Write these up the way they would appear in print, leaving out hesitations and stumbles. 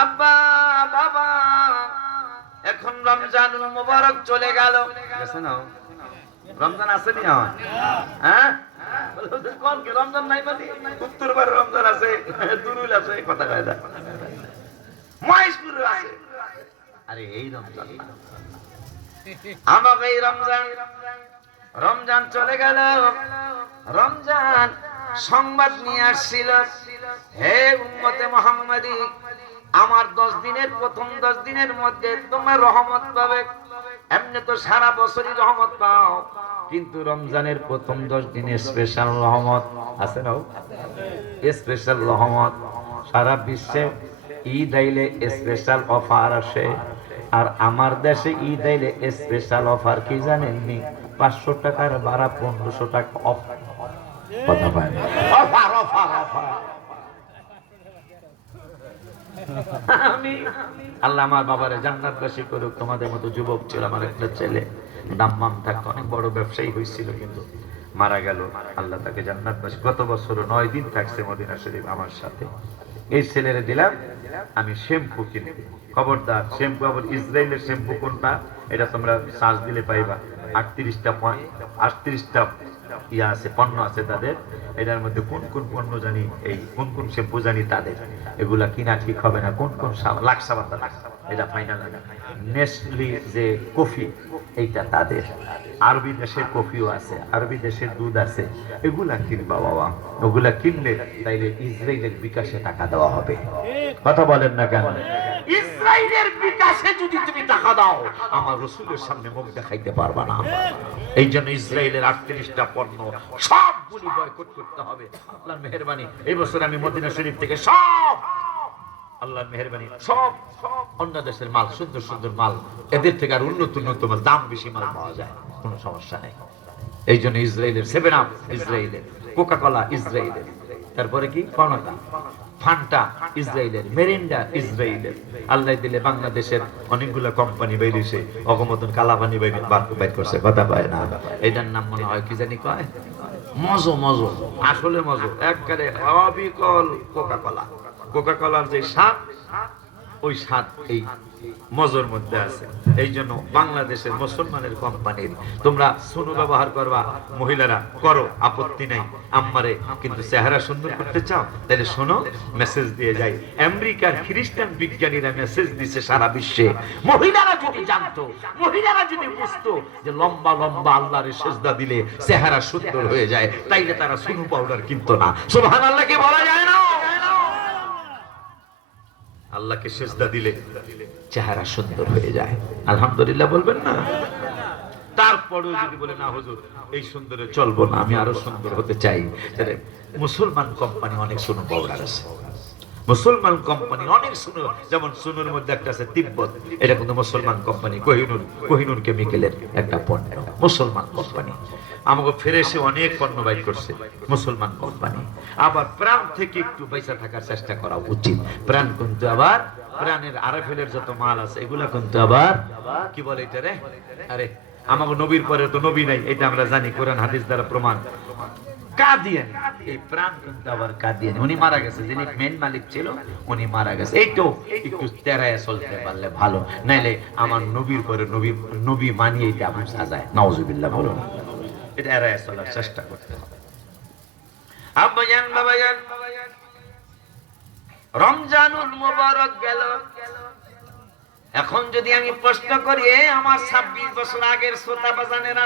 আব্বা বাবা এখন রমজানুল মুবারক চলে গেল, গেছে না? রমজান আসেনি আমার, হ্যাঁ কোন কি রমজান নাই মানে উত্তরবার রমজান আছে, দুরুল আছে, কথা কয় না, মহেশপুর আছে। আরে এই রমজান না, আমাকে এই রমজান, রমজান চলে গেল। রমজান সংবাদ নিয়ে আসছিল, হে উম্মতে মুহাম্মাদি, আমার 10 দিনের প্রথম 10 দিনের মধ্যে তোমরা রহমত পাবে। এমনি তো সারা বছরই রহমত পাও, কিন্তু রমজানের প্রথম 10 দিনে স্পেশাল রহমত আছে না? স্পেশাল রহমত। সারা বিশ্বে ঈদ আইলে স্পেশাল অফার আসে, আর আমার দেশে ঈদ আইলে স্পেশাল অফার কি জানেননি? 500 টাকার ভাড়া 1500 টাকা অফ। কথা পায় না, অফার অফার অফার। আমি আল্লাহ আমার বাবারে জান্নাতবাসী করুক। তোমাদের মতো যুবক ছিল আমার একটা ছেলে, দাম্মাম থাকতো, অনেক বড় ব্যবসায়ী হয়েছিল, কিন্তু মারা গেল। আল্লাহ তাকে জান্নাতবাসী। গত বছর 9 দিন থাকছে মদিনা শরীফ আমার সাথে। এই ছেলেরে দিলাম আমি শ্যাম্পু কিনে। খবরদার, শ্যাম্পু আবার ইসরায়েলের শ্যাম্পু কোনটা এটা তোমরা সার্চ দিলে পাইবা। 38টা ইয়া আছে, পণ্য আছে তাদের। এটার মধ্যে কোন কোন পণ্য জানি, এই কোন কোন শ্যাম্পু জানি তাদের, এগুলা কিনা ঠিক হবে না। কোন কোন লাক্সাবাতা, এটা ফাইনাল। নেসলি যে কফি, এইটা তাদের। আরবি দেশের কফিও আছে, আরবি দেশের দুধ আছে, এগুলা কিনবা বাবা। ওগুলা কিনলে তাইলে ইসরায়েলের বিকাশে টাকা দেওয়া হবে। কথা বলেন না কেন? ইসরায়েলের বিকাশে যদি তুমি টাকা দাও, আমার রাসূলের সামনে মুখ দেখাইতে পারবা না। এই জন্য ইসরায়েলের 38টা পণ্য সবগুলি বয়কট করতে হবে। আল্লাহর মেহেরবানি, এই বছর আমি মদিনা শরীফ থেকে সব, আল্লাহর মেহেরবানি, সব অন্য দেশের মাল, সুন্দর সুন্দর মাল, এদের থেকে আর উন্নত উন্নত মাল, দাম বেশি মাল পাওয়া যায়, কোনো সমস্যা নেই। এই জন্য ইসরায়েলের 7 আপ ইসরায়েলের, কোকা কোলা ইসরায়েলের, তারপরে কি কর্ণাটা, ফান্টা ইসরায়েলের, মেরিন্ডা ইসরায়েলের। আল্লাহ দিলে বাংলাদেশের অনেকগুলো কোম্পানি বেরিয়েছে, অগমতন কালাপানি বাইর করছে। কথা পায় না, এটার নাম মনে হয় কি জানি কয়, মজো। মজো, আসলে মজো একবারে অবিকল কোকা কোলা। কোকা কোলার যে স্বাদ, ওই স্বাদ এই মজোর মধ্যে আছে। এই জন্য বাংলাদেশের মুসলমানের কোম্পানির তোমরা সুনু ব্যবহার করবা, মহিলারা করো, আপত্তি নাই আমারে, কিন্তু চেহারা সুন্দর করতে চাও তাহলে শোনো, মেসেজ দিয়ে যাই। আমেরিকার খ্রিস্টান বিজ্ঞানীরা মেসেজ দিচ্ছে সারা বিশ্বে, মহিলারা যদি জানতো, মহিলারা যদি বুঝতো যে লম্বা লম্বা আল্লাহর সিজদা দিলে চেহারা সুন্দর হয়ে যায়, তাইলে তারা সুনু পাউডার কিনতো না। সুবহানাল্লাহ কি বলা যায় না? আল্লাহকে সিজদা দিলে চেহারা সুন্দর হয়ে যায়, আলহামদুলিল্লাহ বলবেন না? তারপরেও যদি বলে না হুজুর এই সুন্দরে চলবো না, আমি আরো সুন্দর হতে চাই, তাহলে মুসলমান কোম্পানি অনেক সুনু পাউডার আছে, মুসলমান কোম্পানি অনেক সুনু। যেমন সুনুর মধ্যে একটা আছে তিব্বত, এটা কিন্তু মুসলমান কোম্পানি, কোহিনুর কেমিক্যালের একটা পণ্য, মুসলমান কোম্পানি। আমাকে ফিরে এসে অনেক পণ্য বাইর করছে মুসলমান কোম্পানি। আবার প্রাণ থেকে একটু পয়সা থাকার চেষ্টা করা উচিত। প্রাণ কিন্তু আবার, প্রাণের আরফেলের যত মাল আছে এগুলা কিন্তু আবার কি বলে এটা রে, আরে আমাকে নবীর পরে তো নবী নাই, এটা আমরা জানি, কোরআন হাদিস দ্বারা প্রমাণ। কাদিয়ানি, এই প্রাণ কিন্তু আবার কাদিয়ানি, উনি মারা গেছে, যিনি মেন মালিক ছিল উনি মারা গেছে। এইটাও একটু তেরায় চলতে পারলে ভালো, নাইলে আমার নবীর পরে নবী মানিয়ে এটা বুঝা যায়। নাউজুবিল্লাহ বলুন, এটা এড়ায় চলার চেষ্টা করতে হবে। আব্বাজান বাবাজান, রমজানুল মুবারক গেল। এখন যদি আমি প্রশ্ন করি, আমার 26 বছর আগের শ্রোতা বাজানেরা,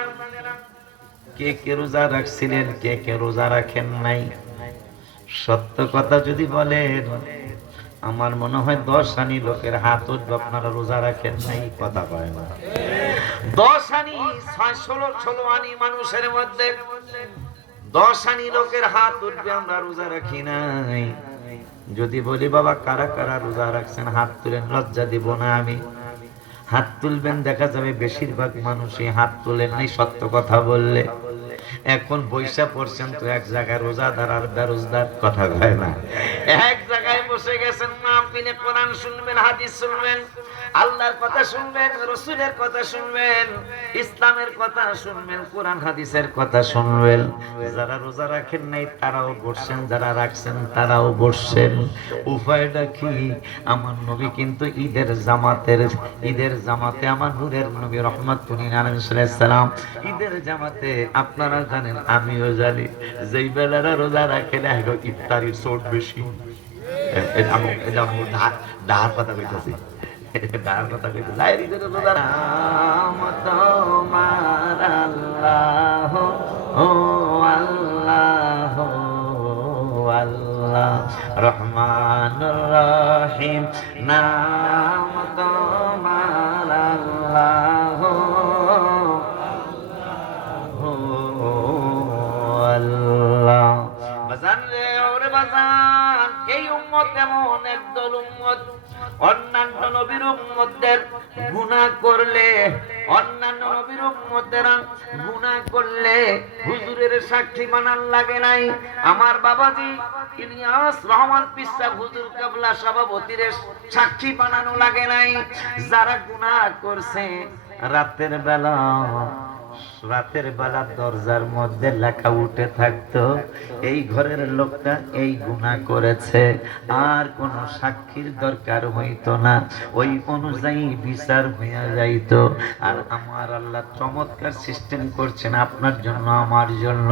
কে কে রোজা রাখছিলেন, কে কে রোজা রাখেন নাই? সত্য কথা যদি বলেন, আমার মনে হয় 10 আনি লোকের হাত উঠবে আপনারা রোজা রাখেন নাই। কথা কয় না? 10 আনি, 16 আনি মানুষের মধ্যে 10 আনি লোকের হাত উঠবে আমরা রোজা রাখি নাই। যদি বলি বাবা কারা কারা রোজা রাখছেন হাত তুলেন, লজ্জা দিব না আমি। হাত তুলবেন, দেখা যাবে বেশিরভাগ মানুষই হাত তুলেন নাই সত্য কথা বললে। এখন বৈশা পড়ছেন তো এক জায়গায় রোজাদার আর বেরোজদার। কথা কয় না? এক জায়গায় বসে গেছেন মাহফিলে, কোরআন শুনবেন, হাদিস শুনবেন, আল্লাহর কথা শুনবেন, রাসূলের কথা শুনবেন, ইসলামের কথা শুনবেন, কোরআন হাদিসের কথা শুনবেন। যারা রোজা রাখেন নাই তারাও বসছেন, যারা রাখছেন তারাও বসছেন। উপায়টা কি? আমার নবী কিন্তু ঈদের জামাতে আমার নূরের নবী রাহমাতুল লিল আলামিন সাল্লাল্লাহু আলাইহি সাল্লাম ঈদের জামাতে, আপনারা জানেন আমিও জানি, যেই বেলারা রোজা রাখে না ইফতারির চোট বেশি। ডাহার কথা কইতেছি, ডাহার কথা কইতেছি। তোমার আল্লাহ ও আল্লাহ আল্লাহ রহমানুর রহিম, নাম তোমার আল্লাহ আল্লাহ। বাজান রে ওরে বাজান, এই উম্মত এমন একদল উম্মত, অন্যান্য নবীর উম্মতদের গুনাহ করলে, অন্যান্য নবীর উম্মতেরা গুনাহ করলে হুজুরের সাক্ষী বানান লাগে নাই। আমার বাবাজি ইলিয়াস রহমান পিসা হুজুর কেবলা সভাপতির সাক্ষী বানানো লাগে নাই। যারা গুনাহ করছে রাতের বেলা দরজার মধ্যে লেখা উঠে থাকতো, এই ঘরের লোকটা এই গুনাহ করেছে, আর কোন সাক্ষীর দরকার হইতো না, ওই অনুযায়ী বিচার হইয়া যাইতো। আর আমার আল্লাহ চমৎকার সিস্টেম করছেন আপনার জন্য, আমার জন্য।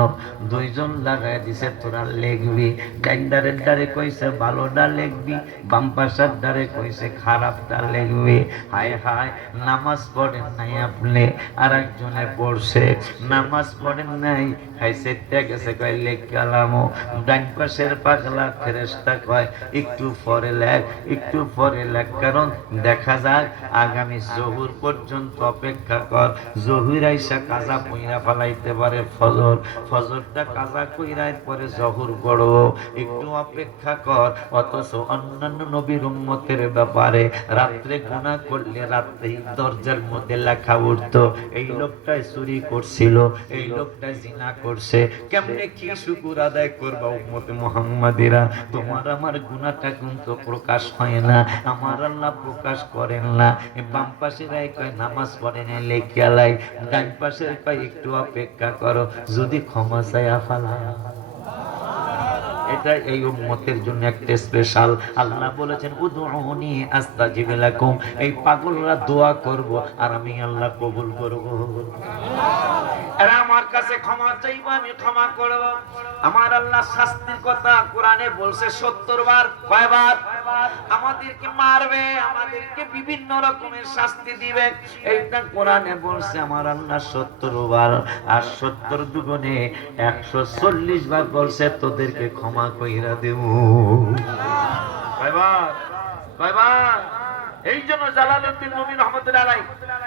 দুইজন লাগাই দিছে, তোরা লিখবি, ডাইন্ডারের দ্বারে কইছে ভালোটা লিখবি, বাম পাশের দ্বারে কইছে খারাপটা লিখবি। হায় হায়, নামাজ পড়েন নাই আপনি, আর একজনে পড়ছে, নামাজ পড়েন নাই, খাইছে গেছে, কয় লেখ কালামো। ডান পাশের পাগলা ফেরেশতা কয় একটু পরে লেখ, একটু পরে লেখ, কারণ দেখা যাক আগামী জহুর পর্যন্ত অপেক্ষা কর, জহুর আইসা কাজা কইরা ফেলাইতে পারে ফজরটা কাজা কইরার পরে জহুর পড়ব, একটু অপেক্ষা কর। অথচ অন্যান্য নবীর উম্মতের ব্যাপারে রাত্রে গুনাহ করলে রাত্রেই দরজার মধ্যে লেখা উঠতো, এই লোকটাই চুরি করছিল, এই লোকটা জিনা করছে। কেমনে কি শুকর আদায় করবা উম্মতে মুহাম্মাদিরা? তোমার আমার গুনাহটা কিন্তু প্রকাশ হয় না, আমার আল্লাহ প্রকাশ করেন না। বাম পাশের কয় নামাজ পড়ে না লেখা লাই, ডান পাশের কয় একটু অপেক্ষা করো, যদি ক্ষমা চাইয়া ফালা। এটা এই উম্মতের জন্য একটা স্পেশাল। আল্লাহ বলেছেন উদউনি আস্তাজিব লাকুম, এই পাগলরা দোয়া করব আর আমি আল্লাহ কবুল করব। এরা আমার কাছে ক্ষমা চাইবে, আমি ক্ষমা করব। আমার আল্লাহ শাস্তির কথা কোরআনে বলছে 70 বার। কয়বার? আমাদেরকে মারবে, আমাদেরকে বিভিন্ন রকমের শাস্তি দিবে, এইটা কোরআনে বলছে আমার আল্লাহ 70 বার। আর 70 দুগুণে 140 বার বলছে তোদেরকে ক্ষমা কইরা দেব। কয়বার? কয়বার? এই জন্য জালালউদ্দিন রুমি রহমাতুল্লাহ আলাইহি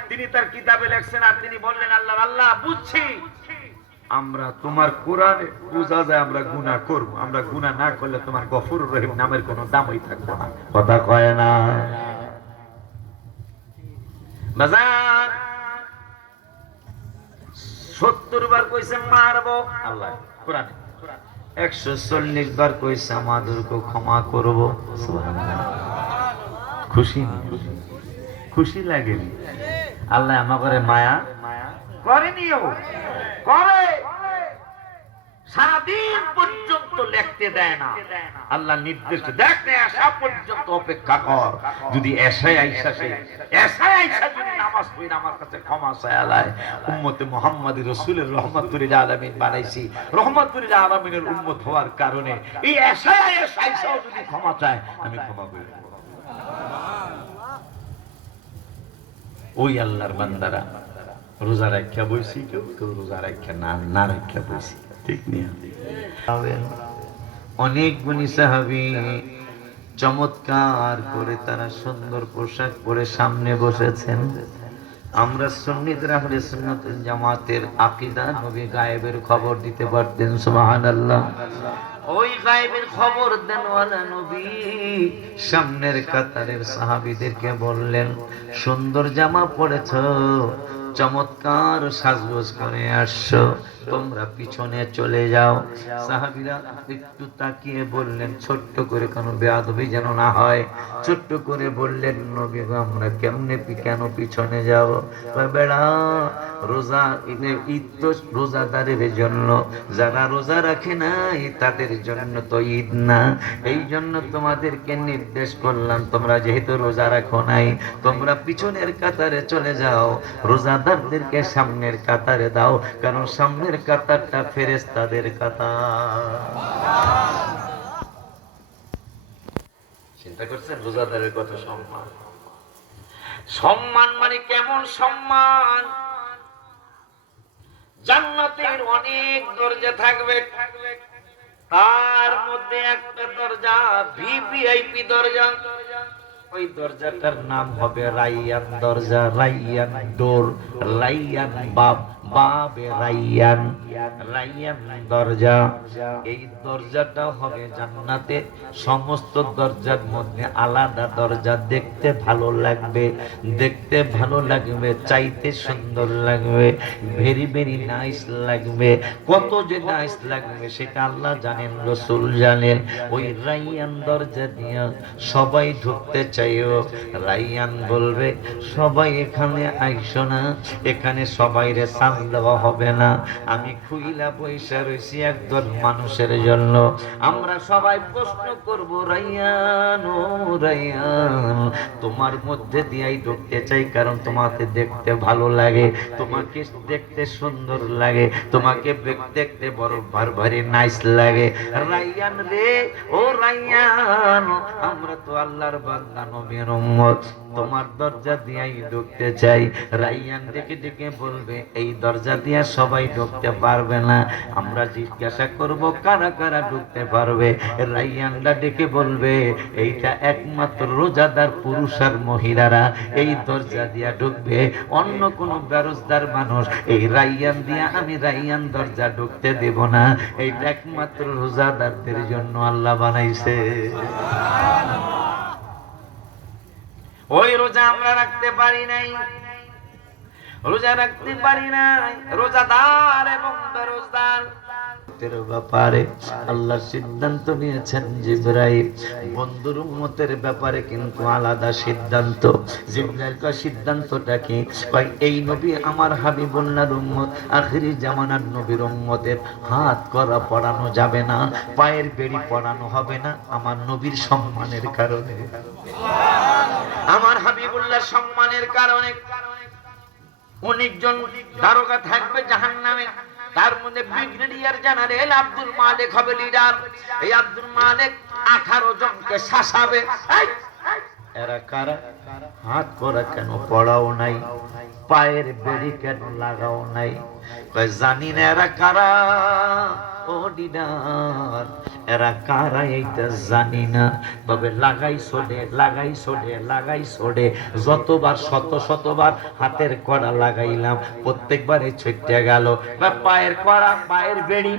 তিনি তার কিতাবে লেখছেন, আর তিনি বললেন আল্লাহ বুঝছি আমরা তোমার কোরআনে বুঝা যায় আমরা গুনাহ করব, আমরা গুনাহ না করলে তোমার গফুরুর রহিম নামের কোনো দামই থাকবে না। কথা কয় না বাজান? 70 বার কইছে মারবো আল্লাহ কোরআনে, 140 বার কইছে আমাদেরকে ক্ষমা করব। সুবহানাল্লাহ। খুশি খুশি লাগে? আল্লাহ আমাকে মায়া করেনিও, করে সারাদিন পর্যন্ত লিখতে দেয় না। আল্লাহ নির্দেশ দেখ না, আসা পর্যন্ত অপেক্ষা কর, যদি এসায় আইসা যদি নামাজ পড়ি আমার কাছে ক্ষমা চায় আল্লাহ। উম্মতে মুহাম্মাদি রাসূলের রহমাতুল লিল আলামিন বানাইছি, রহমাতুল লিল আলামিনের উম্মত হওয়ার কারণে এই এসায় আইসাও যদি ক্ষমা চায় আমি ক্ষমা করে দেব। ওই আল্লাহর বান্দারা রোজা রাখা বইছি, কেউ কেউ রোজা রাখা না রাখা বইছি, ঠিক নিয়ে অনেক গুণী সাহাবী চমৎকার করে তারা সুন্দর পোশাক পরে সামনে বসেছেন। আমরা সুন্নিতরা আহলে সুন্নাত ওয়াল জামাতের আকীদা, নবী গায়েবের খবর দিতে পারতেন। সুবহানাল্লাহ। ওই গায়েবের খবর দেনওয়ালা নবী সামনের কাতারের সাহাবীদেরকে বললেন, সুন্দর জামা পরেছো, চমৎকার সাজগোজ করে আসছো, তোমরা পিছনে চলে যাও। সাহাবীরা একটু তাকিয়ে বললেন, ছোট্ট করে কোনো বেয়াদবি যেন না হয়, ছোট্ট করে বললেন, নবী গো আমরা কেন পিছনে যাব? বেড়া, রোজা ঈদ তো রোজাদারের জন্য, যারা রোজা রাখে নাই তাদের জন্য তো ঈদ না। এই জন্য তোমাদেরকে নির্দেশ করলাম, তোমরা যেহেতু রোজা রাখো নাই, তোমরা পিছনের কাতারে চলে যাও, রোজাদারদেরকে সামনের কাতারে দাও, কারণ সামনের কাতারটা ফেরেশতাদের কাতার। চিন্তা করছেন রোজাদারের কত সম্মান? সম্মান মানে কেমন সম্মান? জান্নাতের অনেক দরজা থাকবে, তার মধ্যে একটা দরজা ভিভিআইপি দরজা, ওই দরজাটার নাম হবে রাইয়ান দরজা, রাইয়ান ডোর, রাইয়ান বাব, বাবে রাইয়ান, রাইয়ান দরজা। এই দরজাটা হবে জান্নাতে সমস্ত দরজার মধ্যে আলাদা দরজা। দেখতে ভালো লাগবে, দেখতে ভালো লাগবে, চাইতে সুন্দর লাগবে, ভেরি ভেরি নাইস লাগবে। কত যে নাইস লাগবে সেটা আল্লাহ জানেন, রাসূল জানেন। ওই রাইয়ান দরজা দিয়ে সবাই ঢুকতে চাইও। রাইয়ান বলবে, সবাই এখানে আইসো না, এখানে সবাই রে সান দেওয়া হবে না, আমি খুইলা পয়সা রয়েছি একদল মানুষের জন্য। আমরা সবাই প্রশ্ন করব, রাইয়ান ও রাইয়ান, তোমার মধ্যে দিয়েই ঢুকতে চাই, কারণ তোমাকে দেখতে ভালো লাগে, তোমাকে দেখতে সুন্দর লাগে, তোমাকে দেখতে বড় ভারী নাইস লাগে। রাইয়ান রে, ও রাইয়ান, আমরা তো আল্লাহর বান্দা, নবীর উম্মত, তোমার দরজা দিয়েই ঢুকতে চাই। রাইয়ান ডেকে ডেকে বলবে, এই দরজা দিয়ে সবাই ঢুকতে পারবে না। আমরা জিজ্ঞাসা করব, কারা কারা ঢুকতে পারবে? রাইয়ানরা ডেকে বলবে, এইটা একমাত্র রোজাদার পুরুষ আর মহিলারা এই দরজা দিয়া ঢুকবে, অন্য কোনো বেরোজদার মানুষ এই রাইয়ান দিয়া আমি রাইয়ান দরজা ঢুকতে দেব না, এইটা একমাত্র রোজাদারদের জন্য আল্লাহ বানাইছে। ওই রোজা আমরা রাখতে পারি নাই, রোজা রাখতে পারি নাই। রোজাদার এবং বেরোজদার ব্যাপারে আল্লাহ সিদ্ধান্ত নিয়েছেন। জিবরাইল বন্ধুর উম্মতের ব্যাপারে কিন্তু আলাদা সিদ্ধান্ত। জিবরাইল কয়, সিদ্ধান্তটা কি? কয়, এই নবী আমার হাবিবুল্লাহর উম্মত, আখিরি জামানার নবীর উম্মতের হাত করা পড়ানো যাবে না, পায়ের বেড়ি পড়ানো হবে না, আমার নবীর সম্মানের কারণে, আমার হাবিবুল্লাহর সম্মানের কারণে। 19 জন দারোগা থাকবে জাহান্নামে, তার মধ্যে ব্রিগেডিয়ার জেনারেল আব্দুল মালিক হবে লিডার। এই আব্দুল মালিক 18 জনকে শাসাবে। এরা কারা? হাত করা কেন পড়াও নাই, পায়ের বেড়ি কেন লাগাও নাই? জানি না এরা কারা, ও ডিডার, এরা কারা এইটা জানি না, তবে লাগাই ছোড়ে যতবার শতবার হাতের কড়া লাগাইলাম, প্রত্যেকবারে ছুটে গেল। পায়ের কড়া, পায়ের বেড়ি,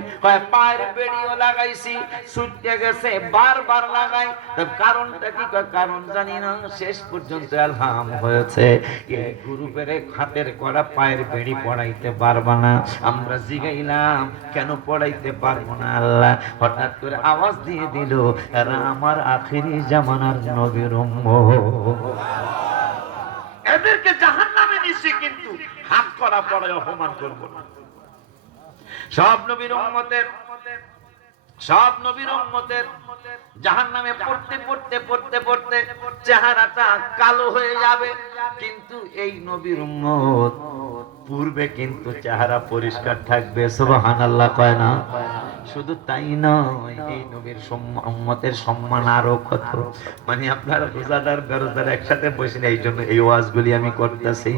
পায়ের বেড়িও লাগাইছি, ছুটে গেছে, বারবার লাগাই, কারণটা কি? কারণ জানি না। শেষ পর্যন্ত আলহাম হয়েছে, এই গ্রুপের হাতের কড়া পায়ের বেড়ি পড়াইতে পারবা না। আমরা জিগাইলাম, কেন পড়াইতে পারবো না আল্লাহ? হঠাৎ করে আওয়াজ দিয়ে দিল, এরা আমার আখিরি জামানার নবীর উম্মত, এদেরকে জাহান্নামে নিছি, কিন্তু হাত করা পড়ায় অপমান করব না। সব নবীর উম্মতের জাহান্নামে পড়তে চেহারাটা কালো হয়ে যাবে, কিন্তু এই নবীর উম্মত পূর্বে কিন্তু চেহারা পরিষ্কার থাকবে। সুবহানাল্লাহ কয় না? শুধু তাই নয়, এই নবীর উম্মতের সম্মান আরো কত। মানে আপনারা রোজাদার বেরোজাদার একসাথে বসেন, এই জন্য এই ওয়াজগুলি আমি করতেছি।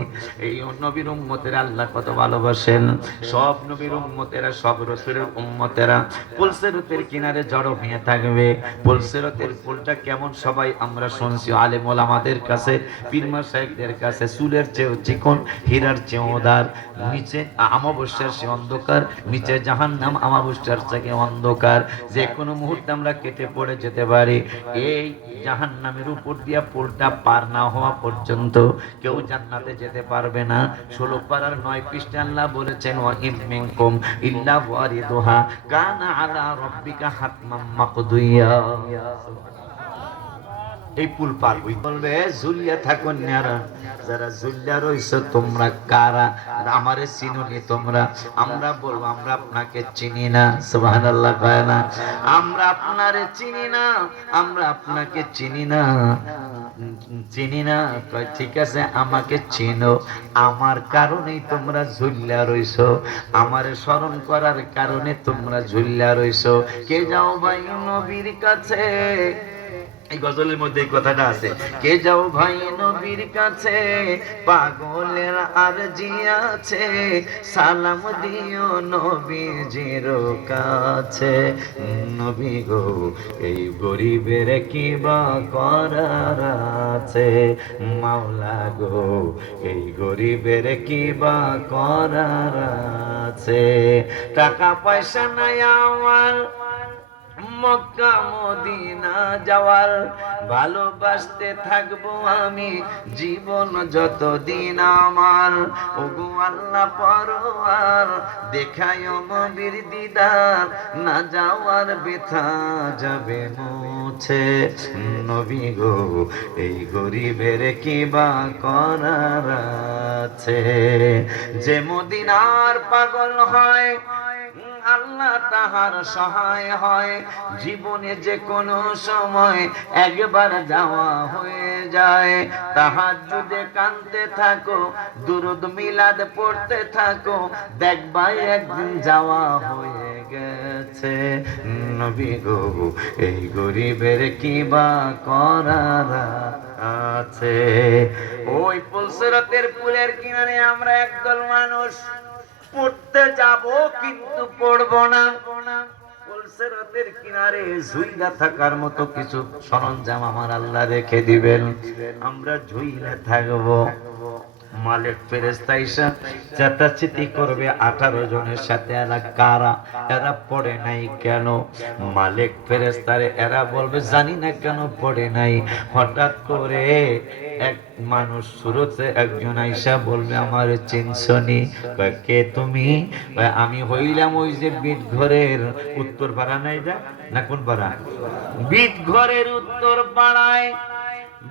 এই নবীর উম্মতের আল্লাহ কত ভালোবাসেন। সব নবীর উম্মতেরা, সব রাসূলের উম্মতেরা পুলসিরাতের কিনারে জড়ো হয়ে থাকবে। পুলসিরাতের পুলটা কেমন সবাই আমরা শুনছি আলেম ওলামাদের কাছে, পীর মাশায়েখ ব্যবসায়ীদের কাছে চুলের চেয়েও চিকন, হীরার চেয়েও উদার, নিচে আমাবস্যার চেয়ে অন্ধকার, নিচে জাহান্নাম আমাবস্যার থেকে অন্ধকার, যে কোনো মুহূর্তে আমরা কেটে পড়ে যেতে পারি। এই জাহান্নামের উপর দিয়া পুলটা পার না হওয়া পর্যন্ত কেউ জান্নাতে যেতে পারবে না। 16 পারার 9 পৃষ্ঠা আল্লাহ বলেছেন, ওয়া ইম মিনকুম ইল্লা ওয়ারিদুহা কানা আলা রাব্বিকা হাতমান মাকদিয়া। এই পুল পার হই বলবে ঝুলিয়া থাকো নারা, যারা ঝুলিয়া রইছো তোমরা কারা? আমারে চিনুনি তোমরা? আমরা বলবো আমরা আপনাকে চিনি না। সুবহানাল্লাহ কয় না? আমরা আপনারে চিনি না, আমরা আপনাকে চিনি না, চিনি না। কয় ঠিক আছে আমাকে চিনো, আমার কারণেই তোমরা ঝুলিয়া রইছো, আমারে স্মরণ করার কারণে তোমরা ঝুলিয়া রইছো। কে যাও ভাই নবীর কাছে, এই গজলের মধ্যে এই কথাটা আছে, কে যাও ভাই নবীর কাছে, পাগলের আরজি আছে, সালাম দিও নবীজির কাছে। নবী গো এই গরিবের কি বা করার আছে, মাওলা গো এই গরিবের কি বা করার আছে। টাকা পয়সা নাই আমার মক্কা মদিনা যাওয়ার, ভালোবাসতে থাকবো আমি জীবন যতদিন আমার। ওগো আল্লাহ পরওয়ার দেখায় নবীর দিদার, না যাওয়ার ব্যথা যাবে মুছে। নবী গো এই গরিবের কি বা করার আছে, যে মদিনার পাগল হয় আল্লাহ তাহার সহায় হয়। জীবনে যে কোনো সময় একবার যাওয়া হয়ে যায়, তাহাজ্জুদে কাঁদতে থাকো, দুরুদ মিলাদ পড়তে থাকো, দেখবা একদিন যাওয়া হয়ে গেছে। নবী গো এই গরিবের কি বা করার আছে। ওই পুলসিরাতের পুলের কিনারে আমরা একদল মানুষ পড়তে যাব কিন্তু পড়বো না। পুলসিরাতের কিনারে ঝুইলা থাকার মতো কিছু সরঞ্জাম আমার আল্লাহ রেখে দিবেন, আমরা ঝুইলা থাকবো। মালিক ফেরেশতা এসে চেঁচাচেঁতি করবে 18 জনের সাথে, এরা কারা? এরা পড়ে নাই কেন? মালিক ফেরেশতারে এরা বলবে জানি না কেন পড়ে নাই। হঠাৎ করে এক মানুষ শুরুতে একজন আইসা বলবে আমার চিনছনি? কে তুমি? আমি হইলাম ওই যে বিট ঘরের উত্তর পাড়া, নাই না কোন পাড়া? বিট ঘরের উত্তর পাড়ায়,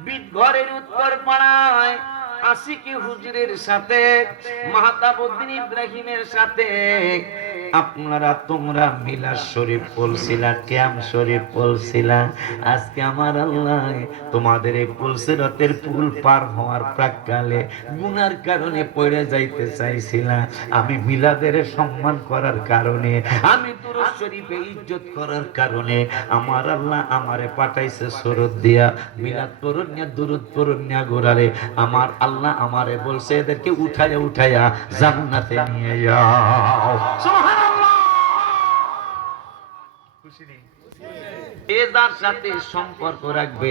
বিট ঘরের উত্তর পাড়ায় আশিকি হুজুরের সাথে, মাহতাবউদ্দিন ইব্রাহিমের সাথে আপনারা তোমরা মিলাদ শরীফ পড়ছিলা, কিয়াম শরীফ পড়ছিলা। আজকে আমার আল্লাহ তোমাদের এই পুলসিরাতের পুল পার হওয়ার প্রাককালে গুনার কারণে পড়ে যাইতে চাইছিলা, আমি মিলাদের সম্মান করার কারণে, আমি দুরূদ শরীফে ইজ্জত করার কারণে আমার আল্লাহ আমারে পাঠাইছে সুরত দিয়া, মিলাদ পড়ুন না দুরূদ পড়ুন না গোরারে। আমার আল্লাহ আমারে বলছে এদেরকে উঠাইয়া উঠাইয়া জান্নাতে নিয়ে যাও। সুবহানাল্লাহ। খুশি নেই? এ যার সাথে সম্পর্ক রাখবে,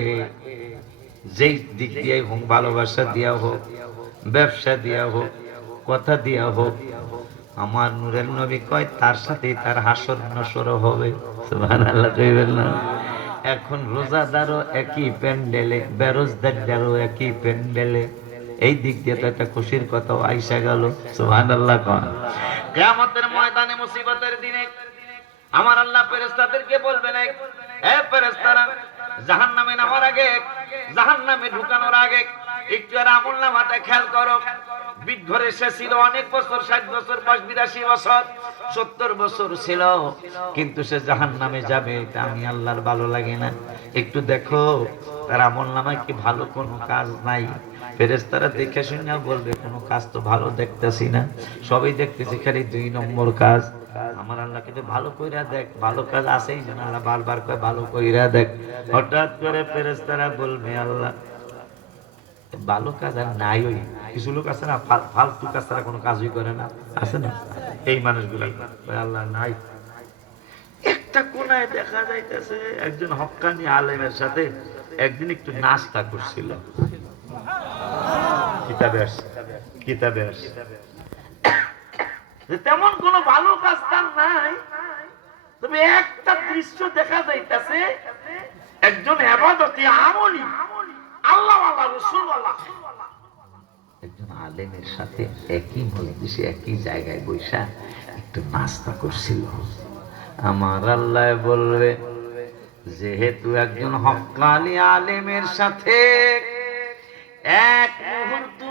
যেই দিক দিয়ে হোক, ভালোবাসা দিয়া হোক, ব্যবসা দিয়া হোক, কথা দিয়া হোক, আমার নূরের নবী কয় তার সাথে তার হাসর নসর হবে। সুবহানাল্লাহ কইবেন না? এখন রোজাদারও একই প্যান্ডেলে, বেরোজদারও একই প্যান্ডেলে, এই দিক দিয়ে তো একটা খুশির কথা আইসা গেল। সুবহানাল্লাহ। কিয়ামতের ময়দানে মুসিবতের দিনে আমার আল্লাহ ফেরেশতাদেরকে বলবেন, এ ফেরেশতারা জাহান্নামে নামার আগে, জাহান্নামে ঢুকানোর আগে একটু আর আমলনামাটা খেয়াল করো। বিট ঘরে সে ছিল অনেক বছর, 60 বছর, 82 বছর, 70 বছর ছিল, কিন্তু সে জাহান্নামে যাবে, এটা আমি আল্লাহর ভালো লাগে না। একটু দেখো তার আমলনামায় কি ভালো কোনো কাজ নাই? ফেরেশতারা দেখে শুনে বলবে কোনো কাজ তো ভালো দেখতেছি না, সবই দেখতেছি খালি 2 নম্বর কাজ। আমার আল্লাহ কিন্তু ভালো কইরা দেখ, ভালো কাজ আছেই যেন, আল্লাহ বারবার কয় ভালো কইরা দেখ। হঠাৎ করে ফেরেশতারা বলবে আল্লাহ ভালো কাজ আর নাই। ওই কিছু লোক আছে না ফালতু কাজ তারা কোনো কাজই করে না, আছে না এই মানুষগুলো? আল্লাহ নাই। একটা কোনায় দেখা যাইতেছে একজন হক্কানি আলেমের সাথে একদিন একটু নাস্তা করছিল। কিতাবে আসছে, কিতাবে আসছে যে তেমন কোনো ভালো কাজ তার নাই, তবে একটা দৃশ্য দেখা যাইতেছে একজন ইবাদতি আমলি আল্লাহওয়ালা রাসূলওয়ালা একজন আলেমের সাথে একই মজলিসে একই জায়গায় বসা একটু নাস্তা করছিল। আমার আল্লাহ বলবে, যেহেতু একজন হক্কানি আলেমের সাথে এক মুহূর্ত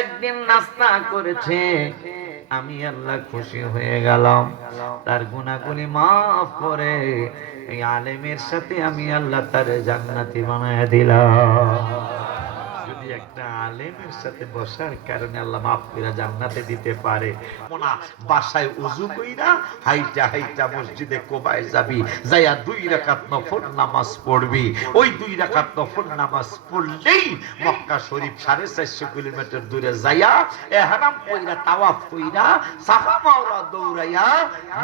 একদিন নাস্তা করেছে, আমি আল্লাহ খুশি হয়ে গেলাম, তার গুনাহগুলি মাফ করে এই আলেমের সাথে আমি আল্লাহ তার জান্নাতি বানায় দিলাম। যদি একটা আলেমের সাথে বসার কারণে আল্লাহ মাফ করে জান্নাতে দিতে পারে, মোনা বাসায় ওযু কইরা হাইটা হাইটা মসজিদে কোবায় যাবি, যাইয়া 2 রাকাত নফল নামাজ পড়বি। ওই 2 রাকাত নফল নামাজ পড়লেই মক্কা শরীফ 450 কিলোমিটার দূরে যাইয়া ইহরাম কইরা তাওয়াফ কইরা সাফা মাওরা দৌড়াইয়া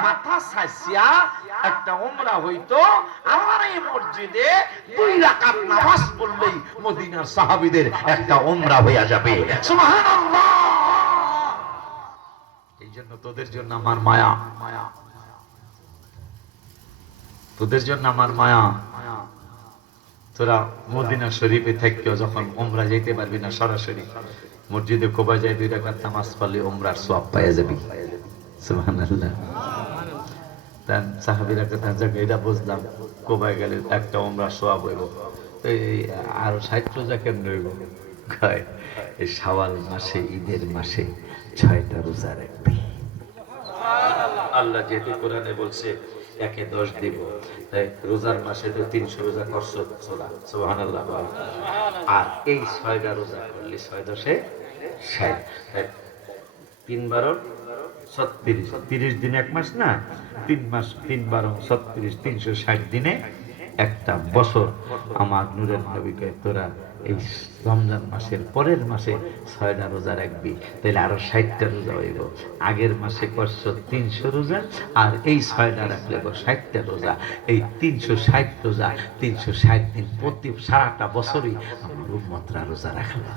মাথা ছাইয়া একটা উমরা হইতো। আমার এই মসজিদে 2 রাকাত নামাজ পড়লেই মদিনার সাহাবীদের একটা উমরা হইয়া যাবে। সুবহানাল্লাহ। এই জন্য তোদের জন্য আমার মায়া, তোদের জন্য আমার মায়া। তোরা মদিনা শরীফে থেকেও যখন উমরা যেতে পারবি না, সরাসরি মসজিদে কোবা যাই 2 রাকাত নামাজ পড়লে উমরার সওয়াব পাওয়া যাবি। সুবহানাল্লাহ। তান সাহাবীরা কথা জায়গা এটা বুঝলাম, কোবায় গেলে একটা উমরার সওয়াব হইব, এই আর 60 রোজা কেমনে হইব? এই শাওয়াল মাসে, ঈদের মাসে 6টা রোজা রাখবি। আল্লাহ যেহেতু কোরআনে বলছে 1 এ 10 দিব, তাই রোজার মাসে তো 300 রোজা করছো। সুবহানাল্লাহ। আর এই 6টা রোজা করলে 6 10 এ 60, 3 12 36, 30 দিনে 1 মাস না, 3 মাস 3 12 36, 360 দিনে একটা বছর। আমার নূরের নবীকে তোরা এই রমজান মাসের পরের মাসে 6টা রোজা রাখবি, তাহলে আরো 60টা রোজা হইব। আগের মাসে করছো 300 রোজা, আর এই 6টা রাখলে 60টা রোজা। এই 360 রোজা, 360 দিন প্রতি সারাটা বছরই আমার উম্মতরা রোজা রাখলো।